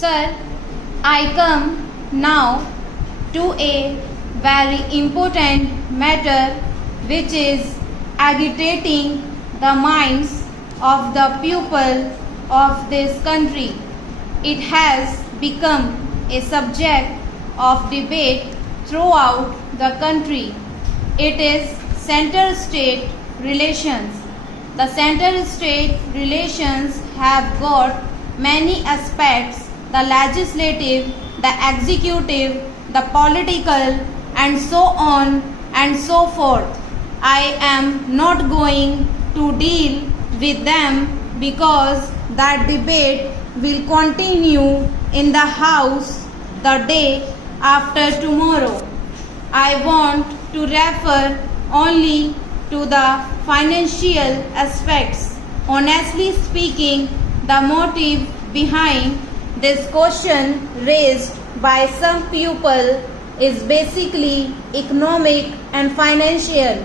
Sir, I come now to a very important matter which is agitating the minds of the people of this country. It has become a subject of debate throughout the country. It is center-state relations. The center-state relations have got many aspects: the legislative, the executive, the political, and so on and so forth. I am not going to deal with them because that debate will continue in the House the day after tomorrow. I want to refer only to the financial aspects. Honestly speaking, the motive behind this question raised by some people is basically economic and financial.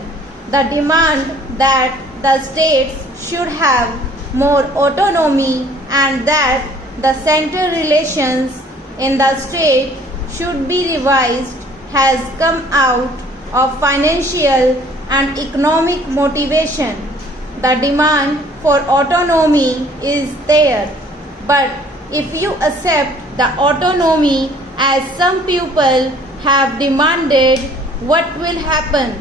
The demand that the states should have more autonomy and that the center relations in the state should be revised has come out of financial and economic motivation. The demand for autonomy is there, but if you accept the autonomy as some people have demanded, what will happen?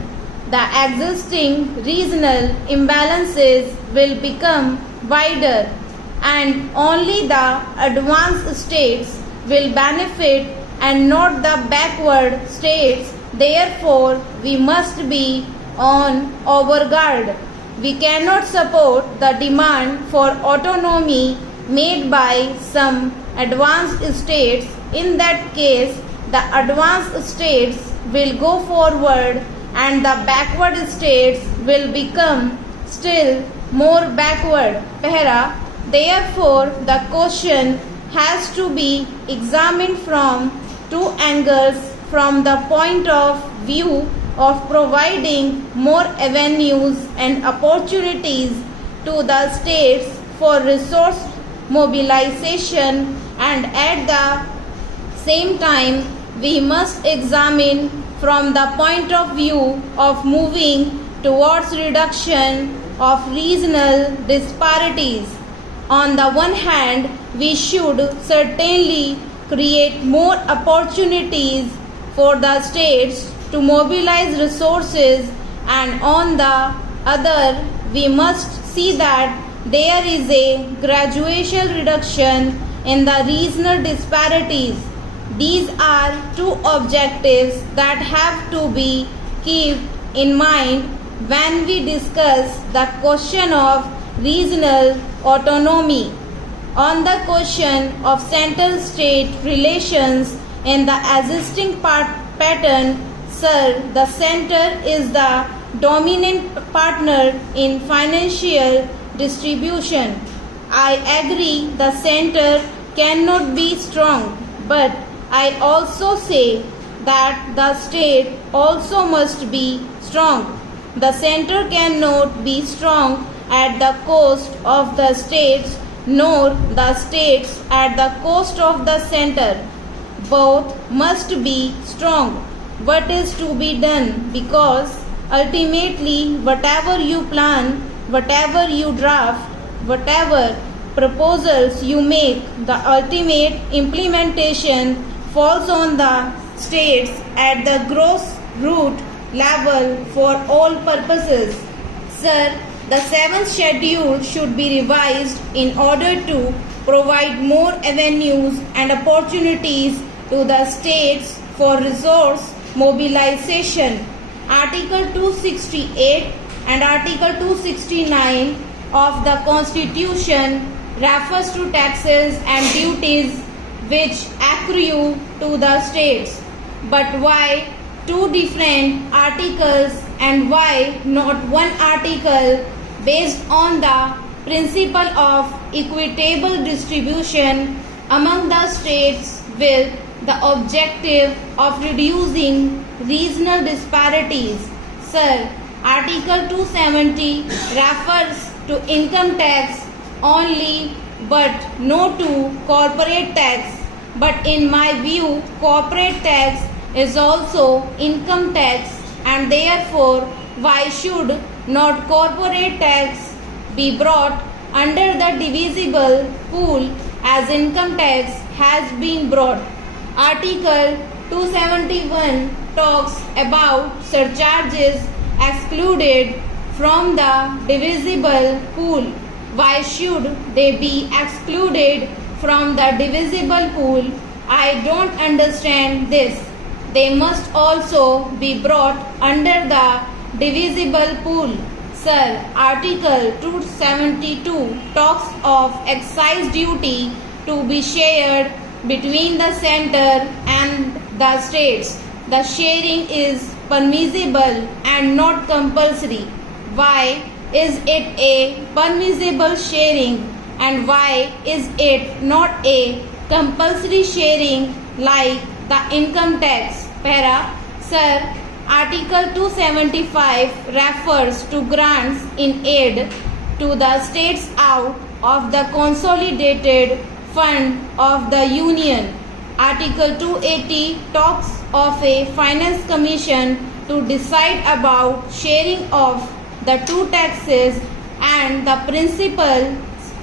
The existing regional imbalances will become wider and only the advanced states will benefit and not the backward states. Therefore, we must be on our guard. We cannot support the demand for autonomy made by some advanced states. In that case, the advanced states will go forward and the backward states will become still more backward. Para. Therefore, the question has to be examined from two angles: from the point of view of providing more avenues and opportunities to the states for resource mobilization, and at the same time we must examine from the point of view of moving towards reduction of regional disparities. On the one hand, we should certainly create more opportunities for the states to mobilize resources, and on the other, we must see that there is a gradual reduction in the regional disparities. These are two objectives that have to be kept in mind when we discuss the question of regional autonomy. On the question of center-state relations in the existing pattern, sir, the center is the dominant partner in financial distribution. I agree the center cannot be strong, but I also say that the state also must be strong. The center cannot be strong at the cost of the states, nor the states at the cost of the center. Both must be strong. What is to be done? Because ultimately, whatever you plan, whatever you draft, whatever proposals you make, the ultimate implementation falls on the states at the gross root level for all purposes. Sir, the 7th schedule should be revised in order to provide more avenues and opportunities to the states for resource mobilization. Article 268 and Article 269 of the Constitution refers to taxes and duties which accrue to the states. But why two different articles, and why not one article based on the principle of equitable distribution among the states with the objective of reducing regional disparities? Sir, Article 270 refers to income tax only but no to corporate tax. But in my view, corporate tax is also income tax, and therefore why should not corporate tax be brought under the divisible pool as income tax has been brought? Article 271 talks about surcharges excluded from the divisible pool. Why should they be excluded from the divisible pool? I don't understand this. They must also be brought under the divisible pool. Sir, Article 272 talks of excise duty to be shared between the center and the states. The sharing is permissible and not compulsory. Why is it a permissible sharing and why is it not a compulsory sharing like the income tax? Para. Sir, Article 275 refers to grants in aid to the states out of the consolidated fund of the union. Article 280 talks of a finance commission to decide about sharing of the two taxes and the principles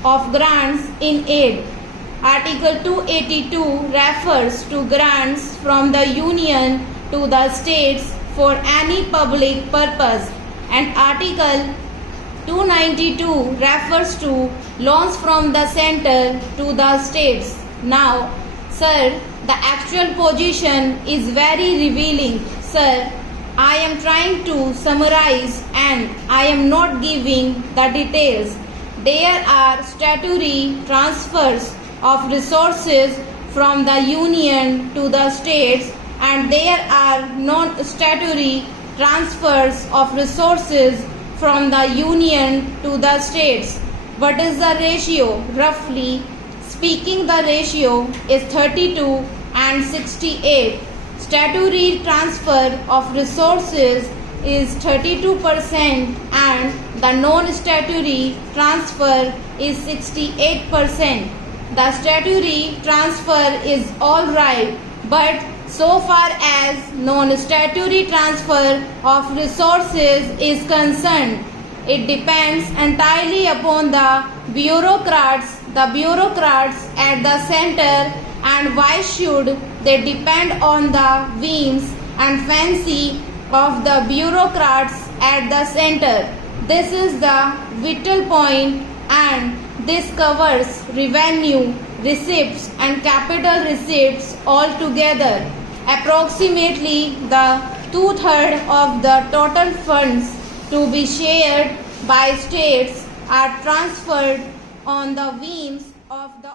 of grants in aid. Article 282 refers to grants from the union to the states for any public purpose, and Article 292 refers to loans from the center to the states. Now, sir, the actual position is very revealing. Sir, I am trying to summarize and I am not giving the details. There are statutory transfers of resources from the union to the states, and there are non-statutory transfers of resources from the union to the states. What is the ratio? Roughly speaking, the ratio is 32 and 68. Statutory transfer of resources is 32% and the non-statutory transfer is 68%. The statutory transfer is alright, but so far as non-statutory transfer of resources is concerned, it depends entirely upon the bureaucrats at the center, and why should they depend on the whims and fancy of the bureaucrats at the center? This is the vital point, and this covers revenue, receipts and capital receipts altogether. Approximately the 2/3 of the total funds to be shared by states are transferred on the whims of the